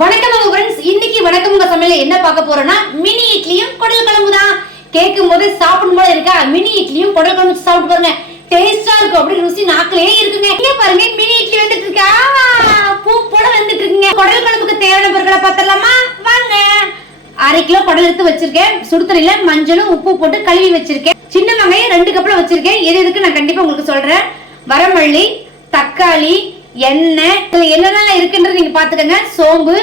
வணக்கம் ஃப்ரெண்ட்ஸ், இன்னைக்கு வணக்கம் உங்க சமையல என்ன பார்க்க போறோம்னா மினி இட்லியும் குடல் குழம்பு தான். கேட்கும் போது சாப்பிடும் போது இருக்கா, மினி இட்லியும் குடல் குழம்பு சாப்பிட்டு பாருங்க, டேஸ்டா இருக்கும். அப்படி ருசி நாக்கிலே இருக்குங்க. இங்க பாருங்க, மினி இட்லி வந்துட்டு இருக்கா, பூ போல வந்துட்டு இருக்குங்க. குடல் குழம்புக்கு தேவையான பொருட்களை பார்த்தலாமா வாங்க. 1/2 கிலோ குடல் எடுத்து வச்சிருக்கேன். சுடுதண்ணில மஞ்சளும் உப்பு போட்டு கழுவி வச்சிருக்கேன். சின்ன வெங்காயம் 2 கப்ல வச்சிருக்கேன். எது எதுக்கு நான் கண்டிப்பா உங்களுக்கு சொல்றேன். வரமல்லி, தக்காளி, எண்ணெய், இதுல என்னென்ன இருக்குன்றது நீங்க பாத்துக்கங்க. சோம்பு,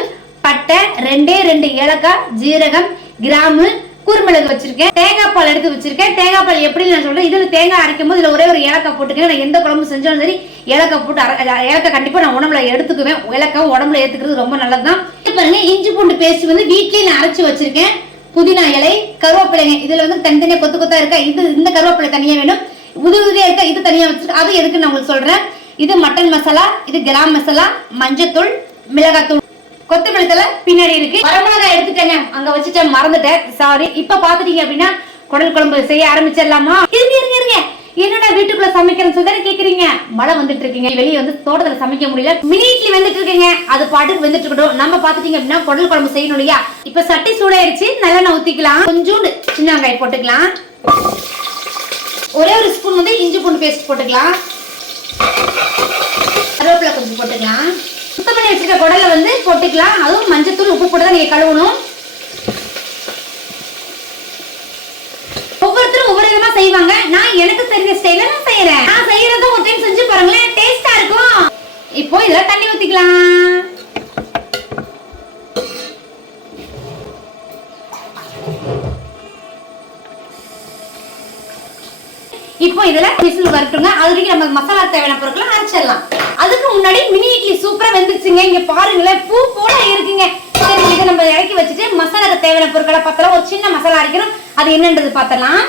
பட்டை, 2 ஏலக்காய், ஜீரகம், கிராம்பு, குறுமிளகு வச்சிருக்கேன். தேங்காய் பால் எடுத்து வச்சிருக்கேன். தேங்காய் பால் எப்படி நான் சொல்றேன், இதுல தேங்காய் அரைக்கும் போது இதுல ஒரே ஒரு ஏலக்காய் போட்டுக்கேன். நான் எந்த குழம்பு செஞ்சாலும் சரி ஏலக்காய் போட்டு ஏலக்காய் கண்டிப்பா நான் உடம்புல எடுத்துக்குவேன். ஏலக்காய் உடம்புல ஏத்துக்கிறது ரொம்ப நல்லதுதான். பாருங்க, இஞ்சி பூண்டு பேஸ்ட் வந்து வீட்லயே நான் அரைச்சு வச்சிருக்கேன். புதினா இலை, கருவேப்பிலைங்க, இதுல வந்து தனித்தனியா கொத்து கொத்தா இருக்கா, இது இந்த கருவேப்பிலை தனியா வேணும். உதுவியா இருக்கா, இது தனியா வச்சிருக்கேன். அது எதுக்கு நான் உங்களுக்கு சொல்றேன். இது மட்டன் மசாலா, இது கரம் மசாலா, மஞ்சத்தூள், மிளகாத்தூள், கொத்தமல்லி தழை பின்னாடி இருக்கு. வரமிளகாய் எடுத்துட்டேங்க, அங்க வச்சுட்டேன், மறந்துட்டேன், சாரி. இப்ப பாத்துட்டீங்க அப்படின்னா குடல் குழம்பு செய்ய ஆரம்பிச்சிடலாமா? இருங்க, என்னடா வீட்டுக்குள்ள சமைக்கிறேன்னு சொல்லி கேக்குறீங்க. மழை வந்துட்டு இருக்கீங்க, வெளியே வந்து தோட்டத்துல சமைக்க முடியல. மினி இட்லி வந்துட்டு இருக்கீங்க, அது பாட்டுக்கு வந்துட்டு இருக்கட்டும். நம்ம பாத்துட்டீங்க அப்படின்னா குடல் குழம்பு செய்யணும் இல்லையா. இப்ப சட்டி சூடாயிருச்சு, நல்லெண்ணெய் ஊத்திக்கலாம். கொஞ்சோண்டு சின்ன வெங்காயம் போட்டுக்கலாம். ஒரே ஒரு ஸ்பூன் வந்து இஞ்சி பூண்டு பேஸ்ட் போட்டுக்கலாம். கருவேப்பிலை கொஞ்சம் போட்டுக்கலாம். சுத்தம் பண்ணி வச்சிருக்க குடலை வந்து போட்டுக்கலாம். அதுவும் மஞ்சத்தூள் உப்பு போட்டு தான் நீங்க கழுவணும். ஒவ்வொருத்தரும் ஒவ்வொரு விதமா செய்வாங்க. நான் எனக்கு தெரிஞ்ச ஸ்டைல நான் செய்யறேன். நான் செய்யறத ஒரு டைம் செஞ்சு பாருங்களேன், டேஸ்டா இருக்கும். இப்போ இதுல தண்ணி ஊத்திக்கலாம். இப்போ இதுல விசில் வரட்டுங்க. அது வரைக்கும் நம்ம மசாலா தேவையான பொருட்களை அரைச்சிடலாம். அதுக்கு முன்னாடி மினி இட்லி சூப்பரா வெந்துருச்சுங்க. இங்க பாருங்களேன், பூ போல இருக்குங்க. சரி, இதை நம்ம இறக்கி வச்சுட்டு மசாலாக்கு தேவையான பொருட்களை பார்த்தலாம். ஒரு சின்ன மசாலா அரைக்கணும், அது என்னன்றது பார்த்தலாம்.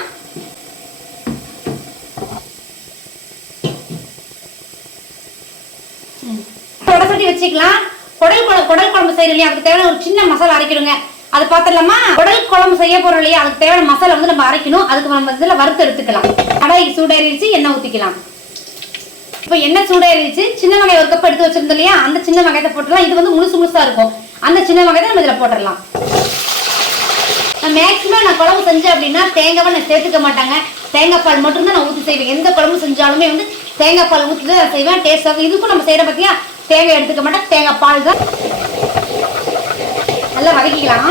சட்டி வச்சுக்கலாம். குடல் குழம்பு செய்யறோம் இல்லையா, அதுக்கு தேவையான ஒரு சின்ன மசாலா அரைக்கணுங்க. அது பாத்திரலாமா? குடல் குழம்பு செய்ய போறோம் இல்லையா, அதுக்கு தேவையான மசாலா வந்து நம்ம அரைக்கணும். அதுக்கு நம்ம இதுல வறுத்து எடுத்துக்கலாம். கடாய் சூடாயிருச்சு, எண்ணெய் ஊத்திக்கலாம். இப்போ எண்ணெய் சூடாயிருச்சு, சின்ன வெங்காயம் 1 கப் எடுத்து வச்சிருந்தோம் இல்லையா, அந்த சின்ன வெங்காயத்தை போட்டுடலாம். இது வந்து முழுசா இருக்கும். அந்த சின்ன வெங்காயத்தை நம்ம இதுல போட்டுடலாம். மேக்சிமம் நான் குழம்பு செஞ்சேன் அப்படின்னா தேங்காய் நான் சேர்த்துக்க மாட்டாங்க. தேங்காய் பால் மட்டும் தான் நான் ஊற்றி செய்வேன். எந்த குழம்பு செஞ்சாலுமே வந்து தேங்காய் பால் ஊற்றி தான் நான் செய்வேன். டேஸ்டாக இதுக்கும் நம்ம செய்யற பத்தியா தேங்காய் எடுத்துக்க மாட்டேன், தேங்காய் பால் தான். நல்லா வதக்கிக்கலாம்.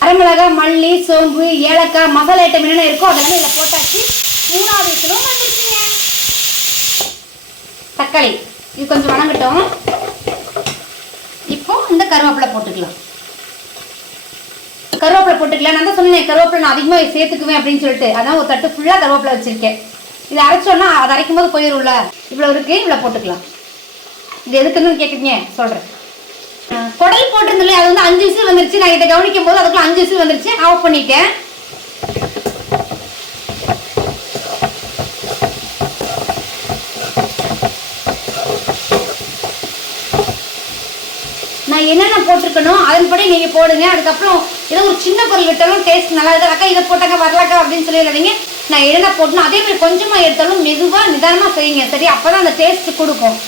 வரமிளகாய், மல்லி, சோம்பு, ஏலக்காய், மசாலா ஐட்டம் என்னென்ன இருக்கோ அதெல்லாம் இதில் போட்டாச்சு. 3வது விசிலும் வந்துருச்சுங்க. தக்காளி இது கொஞ்சம் வணங்கட்டும். இப்போ இந்த கருவேப்பிலை போட்டுக்கலாம். நான் தான் சொன்னேன், கருவேப்பிலை நான் அதிகமாக சேர்த்துக்குவேன் அப்படின்னு சொல்லிட்டு. அதான் ஒரு தட்டு ஃபுல்லாக கருவேப்பிலை வச்சிருக்கேன். இதை அரைச்சோன்னா அதை அரைக்கும் போது போயிரும்ல. இவ்வளோ இருக்கு, இவ்வளோ போட்டுக்கலாம். இது எதுக்குன்னு கேட்குறீங்க, சொல்கிறேன். குடல் போட்டிருந்தோம், அது வந்து 5 விசில் வந்துருச்சு. நான் இதை கவனிக்கும் போது அதுக்குள்ள 5 விசில் வந்துருச்சு. ஆஃப் பண்ணிட்டேன். நான் என்னென்ன போட்டிருக்கணும் அதன்படி நீங்க போடுங்க. அதுக்கப்புறம் ஏதோ ஒரு சின்ன பொருள் விட்டாலும் டேஸ்ட் நல்லா இருக்கு. அக்கா இதை போட்டாங்க வரலாக்கா அப்படின்னு சொல்லிடுறீங்க. நான் என்னென்ன போட்டணும் அதே மாதிரி கொஞ்சமா எடுத்தாலும் மெதுவா நிதானமா செய்யுங்க, சரி? அப்பதான் அந்த டேஸ்ட் கொடுக்கும்.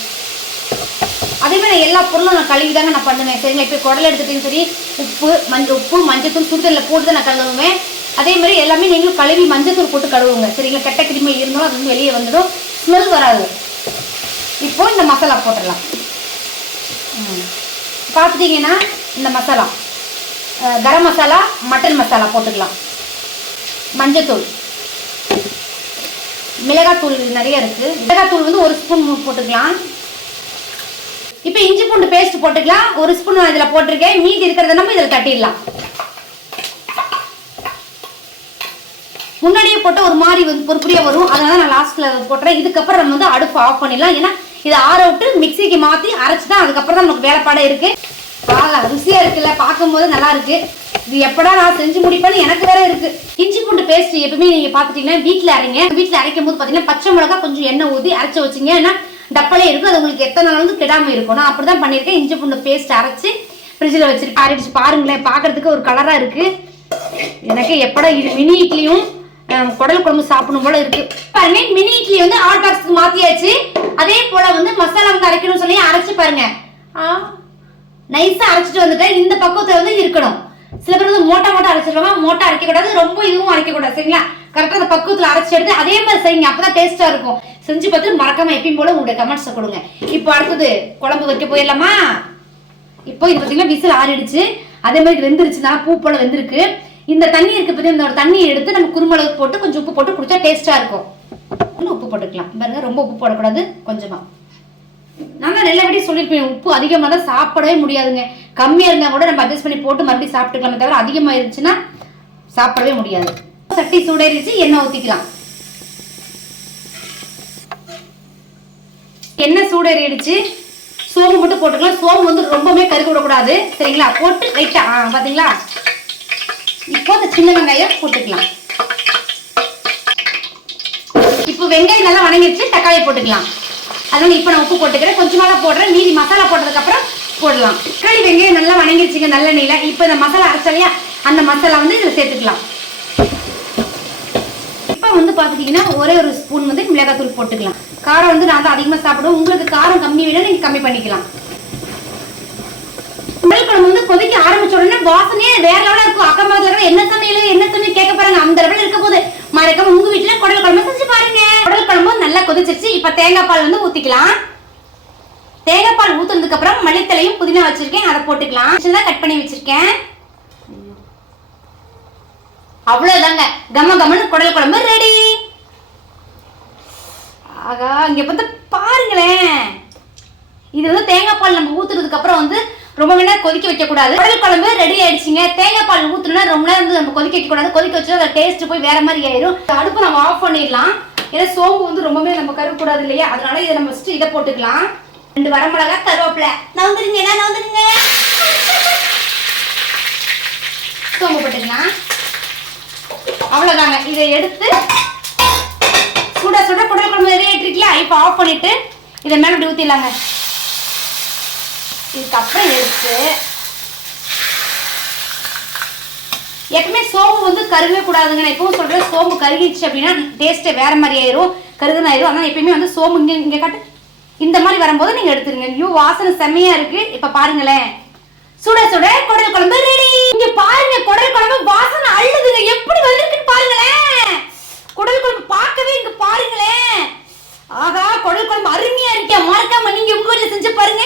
அதே மாதிரி எல்லா பொருளும் நான் கழுவி தாங்க நான் பண்ணுவேன், சரிங்களா? இப்போ குடல் எடுத்துட்டும் சரி, உப்பு மஞ்சத்தூள் சுடுதண்ணில் போட்டு தான் நான் கழுவுவேன். அதே மாதிரி எல்லாமே நீங்களும் கழுவி மஞ்சத்தூள் போட்டு கழுவுங்க, சரிங்களா? கெட்ட கிருமி இருந்தாலும் அது வந்து வெளியே வந்துடும், ஸ்மெல் வராது. இப்போ இந்த மசாலா போட்டுடலாம். பார்த்துட்டிங்கன்னா இந்த மசாலா கரம் மசாலா, மட்டன் மசாலா போட்டுக்கலாம். மஞ்சத்தூள், மிளகாத்தூள் நிறைய இருக்கு. மிளகாத்தூள் வந்து 1 ஸ்பூன் போட்டுக்கலாம். இப்போ இஞ்சி பூண்டு பேஸ்ட் போட்டுக்கலாம். 1 ஸ்பூன் நான் இதில் போட்டிருக்கேன். மீதி இருக்கிறத நம்ம இதில் தட்டிடலாம். முன்னாடியே போட்ட ஒரு மாதிரி வந்து பொறுப்படியா வரும், அதனால நான் லாஸ்ட்ல போட்டுறேன். இதுக்கப்புறம் நம்ம வந்து அடுப்பு ஆஃப் பண்ணிடலாம். ஏன்னா இதை ஆற விட்டு மிக்சிக்கு மாற்றி அரைச்சி தான் அதுக்கப்புறம் தான் நமக்கு வேலைப்பாடே இருக்கு. ருசியா இருக்குல்ல, பார்க்கும்போது நல்லா இருக்கு. இது எப்படா நான் செஞ்சு முடிப்பேன்னு எனக்கு வேற இருக்கு. இஞ்சி பூண்டு பேஸ்ட் எப்பவுமே நீங்க பாத்துட்டீங்கன்னா வீட்டுல அரைங்க. வீட்டுல அரைக்கும் போது பாத்தீங்கன்னா பச்சை மிளகா கொஞ்சம் எண்ணெய் ஊற்றி அரைச்சு வச்சிங்க. ஏன்னா டப்பலே இருக்கும், அது உங்களுக்கு எத்தனை நாள் வந்து கெடாம இருக்கும். நான் அப்படிதான் பண்ணியிருக்கேன். இஞ்சி பூண்டு பேஸ்ட் அரைச்சு ஃப்ரிட்ஜில் வச்சிருக்கேன். அரைச்சு பாருங்களேன், பார்க்கறதுக்கு ஒரு கலரா இருக்கு. எனக்கு எப்படா இது மினி இட்லியும் குடல் குழம்பு சாப்பிடணும் போல இருக்கு. பாருங்க, மினி இட்லி வந்து ஹாட் பாக்ஸ்க்கு மாத்தியாச்சு. அதே போல வந்து மசாலா வந்து அரைக்கணும்னு சொல்லி அரைச்சு பாருங்க. நைஸா அரைச்சிட்டு வந்துட்டேன். இந்த பக்குவத்துல வந்து இருக்கணும். சில பேர் வந்து மோட்டா அரைச்சிருவாங்க. மோட்டா அரைக்க கூடாது, ரொம்ப இதுவும் அரைக்க கூடாது. சரிங்களா? கரெக்டா அந்த பக்குவத்துல அரைச்சி எடுத்து அதே மாதிரி செய்யுங்க. அப்பதான் டேஸ்டா இருக்கும். செஞ்சு பார்த்து மறக்காம எப்பயும் போல உங்களுடைய கமெண்ட்ஸை கொடுங்க. இப்போ அடுத்தது குழம்பு வைக்க போயிடலாமா? இப்போ இது பார்த்தீங்கன்னா விசில் ஆறிடுச்சு. அதே மாதிரி வெந்துருச்சுன்னா பூ போல வெந்திருக்கு. இந்த தண்ணி இருக்கு பத்தி இந்த தண்ணியை எடுத்து நம்ம குருமிளகு போட்டு கொஞ்சம் உப்பு போட்டு குடிச்சா டேஸ்டா இருக்கும். உப்பு போட்டுக்கலாம். பாருங்க, ரொம்ப உப்பு போடக்கூடாது, கொஞ்சமா. நான் தான் நல்லபடி சொல்லியிருப்பேன், உப்பு அதிகமாக தான் சாப்பிடவே முடியாதுங்க. கம்மியா இருந்தா கூட நம்ம அட்ஜஸ்ட் பண்ணி போட்டு மறுபடியும் சாப்பிட்டுக்கலாமே தவிர அதிகமா இருந்துச்சுன்னா சாப்பிடவே முடியாது. சட்டி சூடேறிச்சு, எண்ணெய் ஊத்திக்கலாம். எண்ணெய் சூடேறிடுச்சு, சோம்பு மட்டும் போட்டுக்கலாம். சோம்பு வந்து ரொம்பவே கருக்க விடக்கூடாது. சரிங்களா? போட்டு லைட்டா பாத்தீங்களா? இப்போ இந்த சின்ன வெங்காயம் போட்டுக்கலாம். இப்போ வெங்காயம் நல்லா வணங்கிடுச்சு, தக்காளி போட்டுக்கலாம். அதனால இப்போ நான் உப்பு போட்டுக்கிறேன், கொஞ்சமா தான் போடுறேன். மீதி மசாலா போட்டதுக்கு அப்புறம் போடலாம். தக்காளி வெங்காயம் நல்லா வணங்கிடுச்சுங்க, நல்ல நீல. இப்போ இந்த மசாலா அரைச்சாலையா, அந்த மசாலா வந்து இதில் சேர்த்துக்கலாம். இப்போ வந்து பாத்துட்டீங்கன்னா ஒரே ஒரு ஸ்பூன் வந்து மிளகாத்தூள் போட்டுக்கலாம். காரம் வந்து நான் தான் அதிகமா சாப்பிடுவேன். உங்களுக்கு காரம் கம்மி வேணும், நீங்க கம்மி பண்ணிக்கலாம். குடல் குழம்பு வந்து கொதிக்க ஆரம்பிச்ச உடனே வாசனையே வேற லெவலா இருக்கும். அக்கம் பக்கத்துல என்ன சமையல் என்ன சமையல் கேட்க பாருங்க, அந்த லெவலில் இருக்க போது. மறக்காம உங்க வீட்டுல குடல் குழம்பு செஞ்சு பாருங்க. குடல் குழம்பு நல்லா கொதிச்சிருச்சு. இப்ப தேங்காய் பால் வந்து ஊத்திக்கலாம். தேங்காய் பால் ஊத்துனதுக்கு அப்புறம் மல்லித்தலையும் புதினா வச்சிருக்கேன், அதை போட்டுக்கலாம். சின்னதா கட் பண்ணி வச்சிருக்கேன். அவ்வளவுதாங்க, கம கமன்னு குடல் குழம்பு ரெடி. ஆகா, இங்க பார்த்து பாருங்களேன். இது வந்து தேங்காய் பால் நம்ம ஊத்துறதுக்கு அப்புறம் வந்து ரொம்ப நேரம் கொதிக்க வைக்க கூடாது. குடல் குழம்பு ரெடி ஆயிடுச்சுங்க. தேங்காய் பால் ஊத்துனா ரொம்ப நேரம் வந்து நம்ம கொதிக்க வைக்க கூடாது. கொதிக்க வச்சா அந்த டேஸ்ட் போய் வேற மாதிரி ஆயிரும். அடுப்பு நம்ம ஆஃப் பண்ணிடலாம். ஏன்னா சோம்பு வந்து ரொம்பவே நம்ம கருக்க கூடாது இல்லையா? அதனால இதை நம்ம ஃபர்ஸ்ட் இதை போட்டுக்கலாம். 2 வரமிளகா, கருவேப்பிலை. நவுந்துருங்க. சோம்பு போட்டுக்கலாம். அவ்வளவுதாங்க. இதை எடுத்து சுட சுட குடல் குழம்பு ரெடி ஆயிட்டு இருக்குல்ல, இப்போ ஆஃப் பண்ணிட்டு இதை மேல இப்படி ஊத்திடலாங்க. இதுக்கப்புறம் எடுத்து எப்பவுமே சோம்பு வந்து கருகவே கூடாதுங்க. நான் எப்பவும் சொல்றேன், சோம்பு கருகிடுச்சு அப்படின்னா டேஸ்ட் வேற மாதிரி ஆயிரும், கருகுன்னு ஆயிரும். அதனால எப்பயுமே வந்து சோம்பு இங்க காட்டு இந்த மாதிரி வரும்போது நீங்க எடுத்துருங்க. ஐயோ, வாசனை செம்மையா இருக்கு. இப்ப பாருங்களேன், சுட சுட குடல் குழம்பு ரெடி. இங்க பாருங்க, குடல் குழம்பு வாசனை அள்ளுதுங்க. எப்படி வந்திருக்குன்னு பாருங்களேன். குடல் குழம்பு பார்க்கவே இங்க பாருங்களேன். ஆகா, குடல் குழம்பு அருமையா இருக்கேன். மறக்காம நீங்க உங்க வீட்டுல செஞ்சு பாருங்க.